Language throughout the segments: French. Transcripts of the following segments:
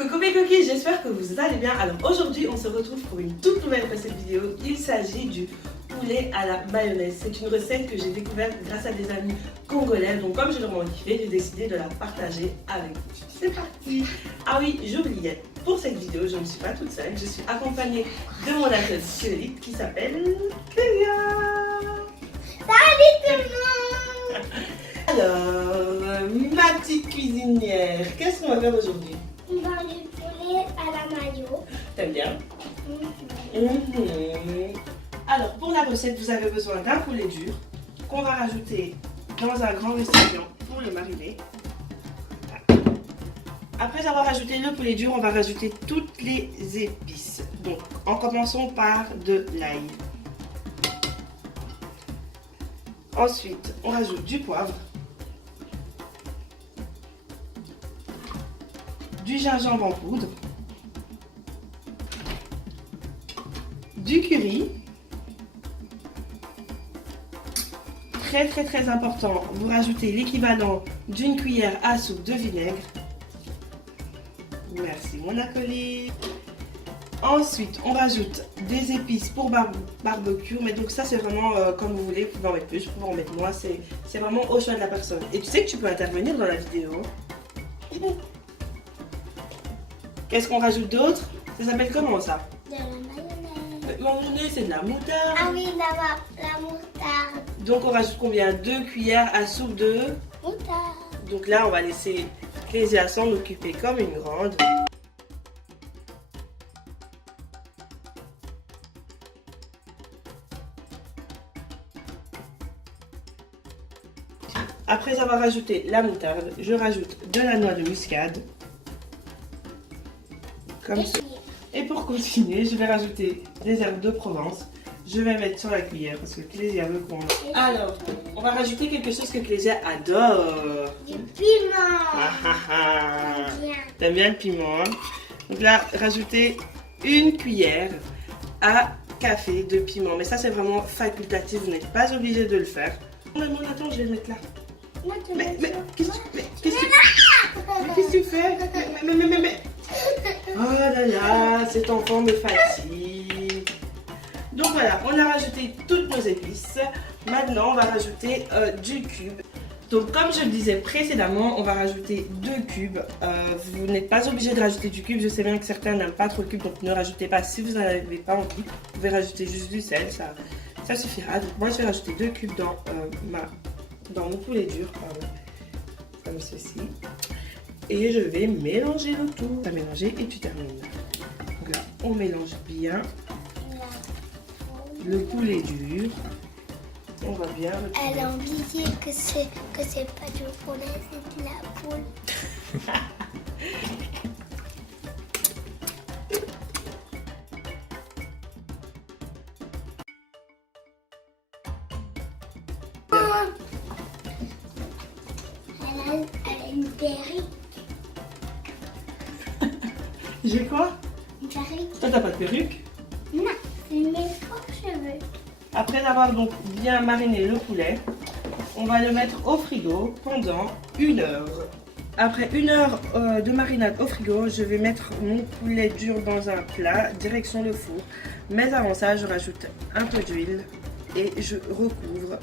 Coucou mes coquilles, j'espère que vous allez bien. Alors aujourd'hui on se retrouve pour une toute nouvelle recette vidéo. Il s'agit du poulet à la mayonnaise. C'est une recette que j'ai découverte grâce à des amis congolais. Donc comme j'ai vraiment kiffé, j'ai décidé de la partager avec vous. C'est parti. Ah oui, j'oubliais, pour cette vidéo je ne suis pas toute seule. Je suis accompagnée de mon acolyte qui s'appelle Clélia. Salut tout le monde. Alors, ma petite cuisinière, qu'est-ce qu'on va faire aujourd'hui? On va du poulet à la mayo. T'aimes bien? Alors, pour la recette, vous avez besoin d'un poulet dur qu'on va rajouter dans un grand récipient pour le mariner. Après avoir rajouté le poulet dur, on va rajouter toutes les épices. Donc, en commençant par de l'ail. Ensuite, on rajoute du poivre, du gingembre en poudre, du curry. Très important, vous rajoutez l'équivalent d'une cuillère à soupe de vinaigre. Merci mon acolyte. Ensuite, on rajoute des épices pour barbecue, mais donc ça c'est vraiment comme vous voulez, vous pouvez en mettre plus, vous pouvez en mettre moins, c'est vraiment au choix de la personne. Et tu sais que tu peux intervenir dans la vidéo. Qu'est-ce qu'on rajoute d'autre? Ça s'appelle comment ça? De la mayonnaise. Mayonnaise, c'est de la moutarde. Ah oui, la moutarde. Donc on rajoute combien? 2 cuillères à soupe de... Moutarde. Donc là on va laisser Clélia s'en occuper comme une grande. Après avoir rajouté la moutarde, je rajoute de la noix de muscade. Comme ça. Et pour continuer, je vais rajouter des herbes de Provence. Je vais mettre sur la cuillère parce que Clélia veut qu'on... Alors, on va rajouter quelque chose que Clélia adore. Du piment. Bien. T'aimes bien le piment, hein? Donc là, rajoutez une cuillère à café de piment. Mais ça, c'est vraiment facultatif. Vous n'êtes pas obligé de le faire. Maman, attends, je vais le mettre là. Mais qu'est-ce que tu fais? Mais. Oh là là, cet enfant me fatigue. Donc voilà, on a rajouté toutes nos épices. Maintenant, on va rajouter du cube. Donc comme je le disais précédemment, on va rajouter 2 cubes. Vous n'êtes pas obligé de rajouter du cube. Je sais bien que certains n'aiment pas trop le cube, donc ne rajoutez pas. Si vous n'en avez pas envie, vous pouvez rajouter juste du sel, ça suffira. Donc moi, je vais rajouter 2 cubes dans mon poulet dur, pardon, comme ceci. Et je vais mélanger le tout. Tu as mélangé et tu termines. Donc là, on mélange bien le poulet dur. On va bien le poulet. Elle a oublié que c'est pas du poulet, c'est de la poule. Elle a une perruque. J'ai quoi? Une perruque. Toi, t'as pas de perruque? Non, c'est mes propres cheveux. Après avoir donc bien mariné le poulet, on va le mettre au frigo pendant 1 heure. Après 1 heure de marinade au frigo, je vais mettre mon poulet dur dans un plat, direction le four. Mais avant ça, je rajoute un peu d'huile et je recouvre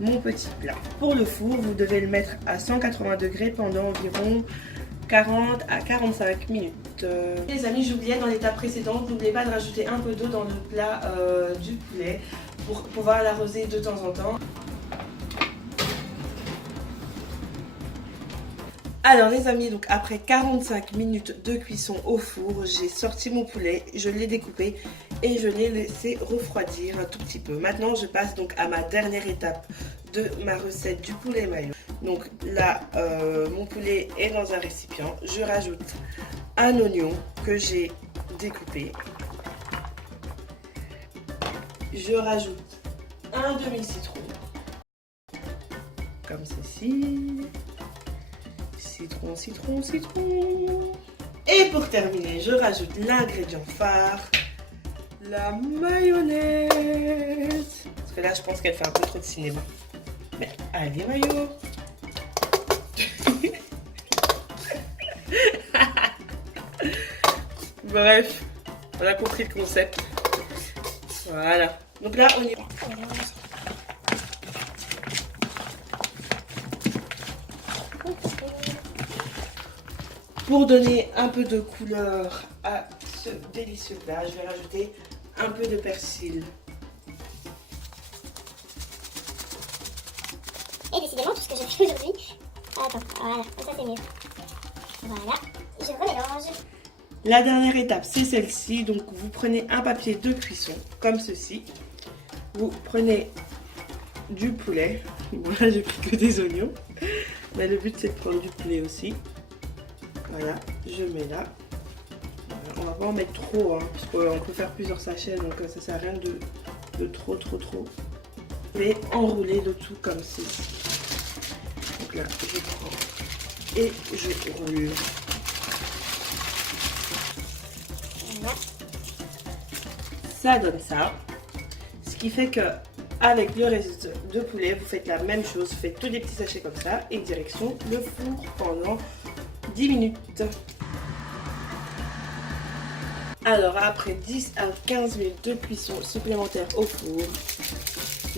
mon petit plat. Pour le four, vous devez le mettre à 180 degrés pendant environ 40 à 45 minutes. Les amis, j'oubliais dans l'étape précédente, n'oubliez pas de rajouter un peu d'eau dans le plat du poulet pour pouvoir l'arroser de temps en temps. Alors les amis, donc après 45 minutes de cuisson au four, j'ai sorti mon poulet, je l'ai découpé et je l'ai laissé refroidir un tout petit peu. Maintenant je passe donc à ma dernière étape de ma recette du poulet mayo. Donc là, mon poulet est dans un récipient. Je rajoute un oignon que j'ai découpé. Je rajoute un demi-citron, comme ceci. Citron. Et pour terminer, je rajoute l'ingrédient phare, la mayonnaise. Parce que là, je pense qu'elle fait un peu trop de cinéma. Mais allez, mayo. Bref, on a compris le concept. Voilà. Donc là, on y va. Pour donner un peu de couleur à ce délicieux plat, je vais rajouter un peu de persil. Et décidément, tout ce que je fais aujourd'hui. Attends, voilà, ça c'est mieux. Voilà, je remélange. La dernière étape, c'est celle-ci. Donc, vous prenez un papier de cuisson, comme ceci. Vous prenez du poulet. Bon, là, j'ai pris que des oignons. Mais le but, c'est de prendre du poulet aussi. Voilà, je mets là. Voilà, on va pas en mettre trop, hein, parce qu'on peut faire plusieurs sachets, donc ça sert à rien de trop. Je vais enrouler le tout comme ceci. Donc là, je prends et je roule. Voilà. Ça donne ça. Ce qui fait que avec le reste de poulet, vous faites la même chose. Vous faites tous des petits sachets comme ça et direction le four pendant 10 minutes. Alors après 10 à 15 minutes de cuisson supplémentaire au four,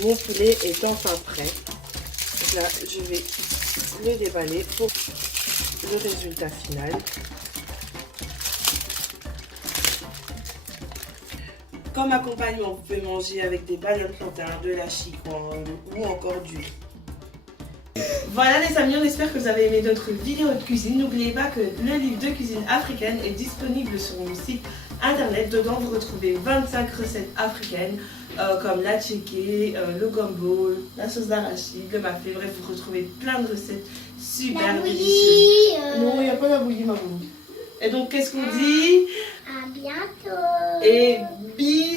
mon poulet est enfin prêt. Donc là, je vais le déballer pour le résultat final. Comme accompagnement, vous pouvez manger avec des bananes plantains, de la chicorne ou encore du riz. Voilà les amis, on espère que vous avez aimé notre vidéo de cuisine. N'oubliez pas que le livre de cuisine africaine est disponible sur mon site internet. Dedans, vous retrouvez 25 recettes africaines comme la tchéké, le gombo, la sauce d'arachide, le mafé. Bref, vous retrouvez plein de recettes super délicieuses. Non, il n'y a pas la bouillie, ma bouillie. Et donc, qu'est-ce qu'on dit? À bientôt. Et bisous.